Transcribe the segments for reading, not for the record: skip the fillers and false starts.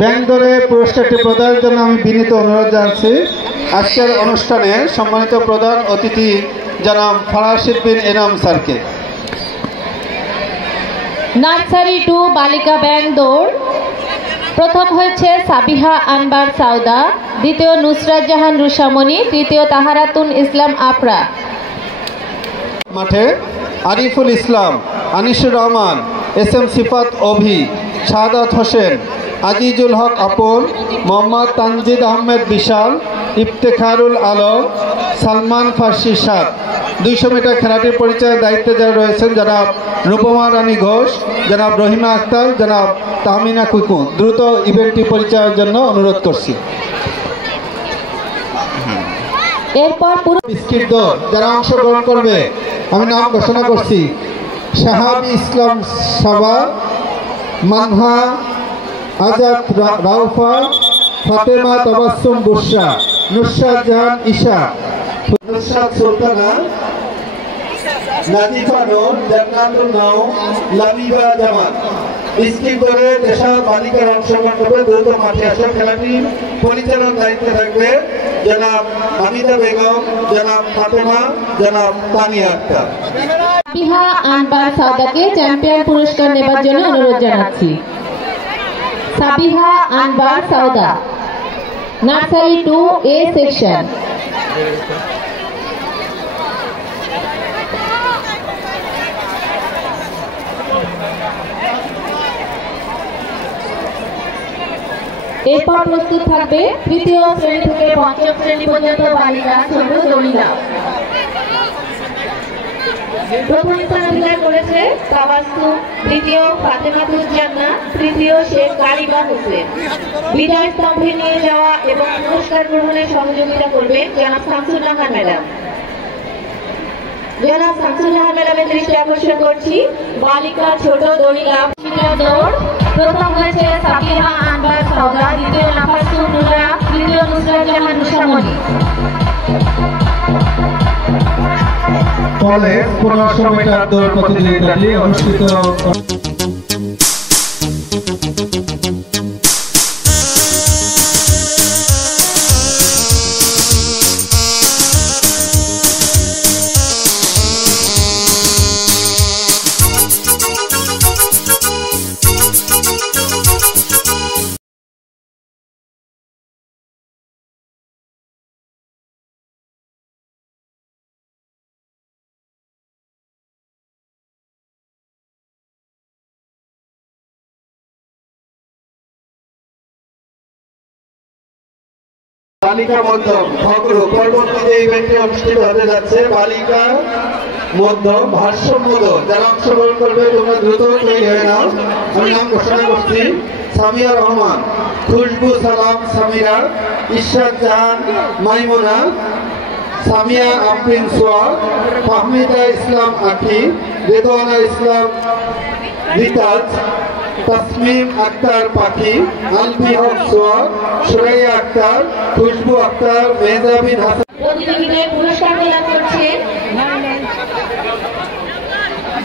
Bank ধরে পুরস্কারটি প্রদানের জন্য আমি বিনীত অনুরোধ জানাচ্ছি। আজকের অনুষ্ঠানে সম্মানিত প্রধান অতিথি জনাব ফরাশিদ বিন এনাম স্যারকে। নার্সারি 2 বালিকা ব্যাংক দৌড় প্রথম হয়েছে সাবিহা আনবার সাউদা, দ্বিতীয় নুসরাত জাহান রুশামণি, তৃতীয় তাহারাতুন ইসলাম আফরা। মাঠে আরিফুল ইসলাম, আনিসুর রহমান, এস এম সিফাত অভি, শাহাদাত হোসেন, আজিজুল হক আপন, মোহাম্মদ তানজিদ আহমেদ বিশাল, ইফতেখারুল আলম, সালমান ফার্সি সাদ। 200 মিটার খেলাটির পরিচয়ের দায়িত্বে যারা রয়েছেন জনাব রূপমা রানী ঘোষ, জনাব রহিমা আক্তার, জনাব তাহমিনা কুকু। দ্রুত ইভেন্টটি পরিচয়ের জন্য অনুরোধ করছি। এরপর পুরো বিস্কিট দৌড় যারা অংশগ্রহণ করবে আমি নাম ঘোষণা করছি। শাহাবি ইসলাম সাবা, মানহা আজাদ রাউফা, ফাতেমা তাবাসসুম বুশরা, নুসরাত জাহান ঈশা, নুসরাত সুলতানা, নাজিফা নূর, জান্নাতুল নাও, লাবিবা জামান। বিস্কিট দৌড়ে যেসব বালিকার অংশগ্রহণ করবে দ্রুত মাঠে আসে। খেলাটি পরিচালনার দায়িত্বে থাকবে জনাব হামিদা বেগম, জনাব ফাতেমা, জনাব তানিয়া আক্তার। সাবিহা আনবার সাউদাকে চ্যাম্পিয়ন পুরস্কার নেবার জন্য অনুরোধ জানাচ্ছি। সাবিহা আনবার সাউদা, নার্সারি 2A সেকশন। এরপর প্রস্তুত থাকবে তৃতীয় শ্রেণী থেকে পঞ্চম শ্রেণী পর্যন্ত বালিকা ছোট দড়িলা। প্রথম স্থান অধিকার করেছে তাবাসসুম, দ্বিতীয় ফাতেমাতুজ জান্নাত, তৃতীয় শেখ গালিবা হোসেন। বিজয় স্তম্ভে নিয়ে যাওয়া এবং পুরস্কার গ্রহণে সহযোগিতা করবেন জনাব শামসুন্নাহার ম্যাডাম। জনাব শামসুন্নাহার ম্যাডামের দৃষ্টি আকর্ষণ করছি। বালিকা ছোট দড়িলা দৌড় প্রথম হয়েছে সাবিহা আনবার সাউদা, দ্বিতীয় নাফাসুন নুরা, তৃতীয় নুসরাত জাহান রুশামণি। ফলে 1500 মিটার দৌড় প্রতিযোগিতাটি অনুষ্ঠিত। বালিকা মধ্যম খগড়ু পরবর্তী যে ইভেন্টটি অনুষ্ঠিত হতে যাচ্ছে বালিকা মধ্যম ভারসাম্য দৌড়। যারা অংশগ্রহণ করবে তোমরা দ্রুত তৈরি হয়ে নাও। আমি নাম ঘোষণা করছি। সামিয়া রহমান, খুশবু সালাম সামিরা, ইশরাত জাহান মাইমুনা, সামিয়া আফরিন সোয়া, ফাহমিদা ইসলাম আখি, রেদওয়ানা ইসলাম রিতাজ, তসমিম আক্তার পাখি, আলফি হক সোয়া, সুরাইয়া আক্তার, খুশবু আক্তার, মেহজাবিন হাসান। প্রতিযোগিতায় পুরস্কার লাভ করছেন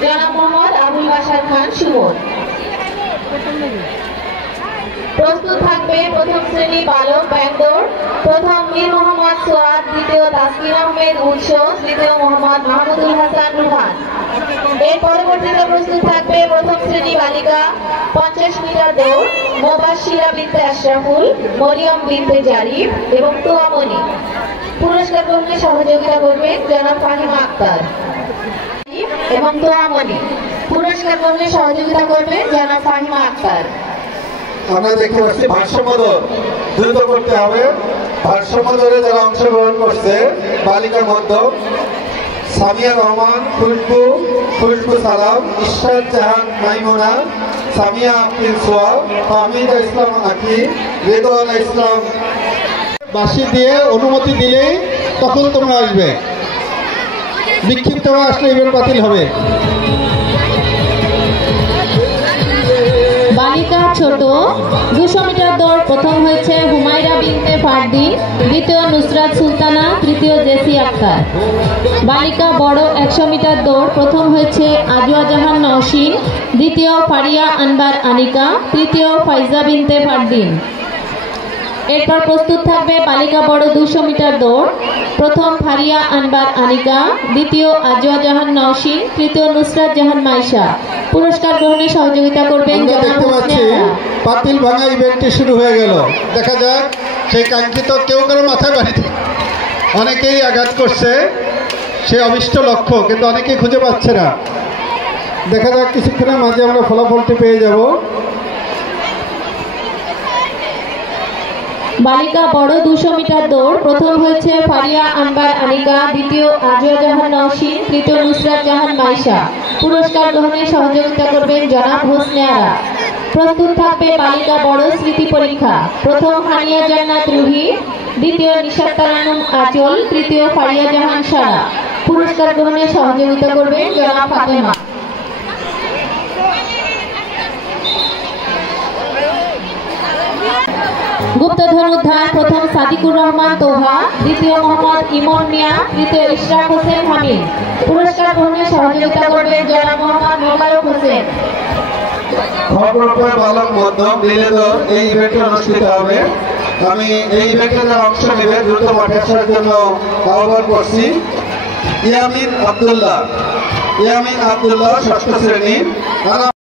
জনাব মোহাম্মদ আবুল বাশার খান সুমন। প্রস্তুত থাকবে প্রথম শ্রেণী বালক ব্যাংক দৌড়। প্রথম মীর মোহাম্মদ সোয়াদ, দ্বিতীয় তাসকিন আহমেদ উৎস, তৃতীয় মোহাম্মদ মাহমুদুল হাসান রুহান। এর পরবর্তীতে প্রস্তুত থাকবে প্রথম শ্রেণী বালিকা 50 মিটার দৌড়। মোবাশিরা বিনতে আশরাফুল, মরিয়ম বিনতে জারিফ এবং তোয়ামনি। পুরস্কার গ্রহণে সহযোগিতা করবেন জনাব ফাহিমা আক্তার এবং তোয়ামনি। পুরস্কার গ্রহণে সহযোগিতা করবেন জনাব ফাহিমা আক্তার। আমরা দেখতে পাচ্ছি ভারসাম্য দৌড় দ্রুত করতে হবে। ভারসাম্য দৌড়ে যারা অংশগ্রহণ করছে বালিকা মধ্যম সামিয়া রহমান, খুশবু সালাম, ইশরাত জাহান মাইমুনা, সামিয়া আফরিন সোয়া, ফাহমিদা ইসলাম আখি, রেদওয়ানা ইসলাম। বাঁশি দিয়ে অনুমতি দিলেই তখন তোমরা আসবে। বিক্ষিপ্ত হয়ে আসলে ইভেন্ট বাতিল হবে। বালিকা ছোট 200 মিটার দৌড় প্রথম হয়েছে হুমায়রা বিনতে ফারদিন, দ্বিতীয় নুসরাত সুলতানা, তৃতীয় জেসি আক্তার। বালিকা বড় 100 মিটার দৌড় প্রথম হয়েছে আজওয়া জাহান নওশিন, দ্বিতীয় ফারিয়া আনবার আনিকা, তৃতীয় ফাইজা বিনতে ফারদিন। এরপর প্রস্তুত থাকবে বালিকা বড় 200 মিটার দৌড় প্রথম ফারিয়া আনবার আনিকা, দ্বিতীয় আজওয়া জাহান নওশিন, তৃতীয় নুসরাত জাহান মাইশা। পুরস্কার গ্রহণে সহযোগিতা করবেন দেখতে পাচ্ছি পাতিল ভাঙা ইভেন্টটি শুরু হয়ে গেল। দেখা যাক সেই কাঙ্ক্ষিত কেউ কারো মাথায় বাড়িতে অনেকেই আঘাত করছে সে অভিষ্ট লক্ষ্য, কিন্তু অনেকেই খুঁজে পাচ্ছে না। দেখা যাক কিছুক্ষণের মাঝে আমরা ফলাফলটি পেয়ে যাব। বালিকা বড় 200 মিটার দৌড় প্রথম হয়েছে ফারিয়া আনবার আনিকা, দ্বিতীয় আজওয়া জাহান নওশিন, তৃতীয় নুসরাত জাহান মাইশা। পুরস্কার গ্রহণে সহযোগিতা করবেন জনাব হোসনে আরা। প্রস্তুত থাকবে বালিকা বড় স্মৃতি পরীক্ষা প্রথম হানিয়া জান্নাত রুহি, দ্বিতীয় নিশাত তারান্নুম আঁচল, তৃতীয় ফারিয়া জাহান সারা। পুরস্কার গ্রহণে সহযোগিতা করবেন জনাব ফাতেমা। গুপ্তধন উদ্ধার প্রথম সাদিকুর রহমান তোহা, দ্বিতীয় মোহাম্মদ ইমন মিয়া, তৃতীয় ইশরাক হোসেন হামিদ। পুরস্কার গ্রহণে সহযোগিতা করবেন জনাব মোহাম্মদ মোবারক হোসেন। খবরপর বালক মধ্যম রিলেদর এই ইভেন্টে অনুষ্ঠিত হবে। আমি এই ইভেন্টে যারা অংশ নেবে দ্রুত মাঠে আসার জন্য আহ্বান করছি। ইয়ামিন আব্দুল্লাহ 6ষ্ঠ শ্রেণী।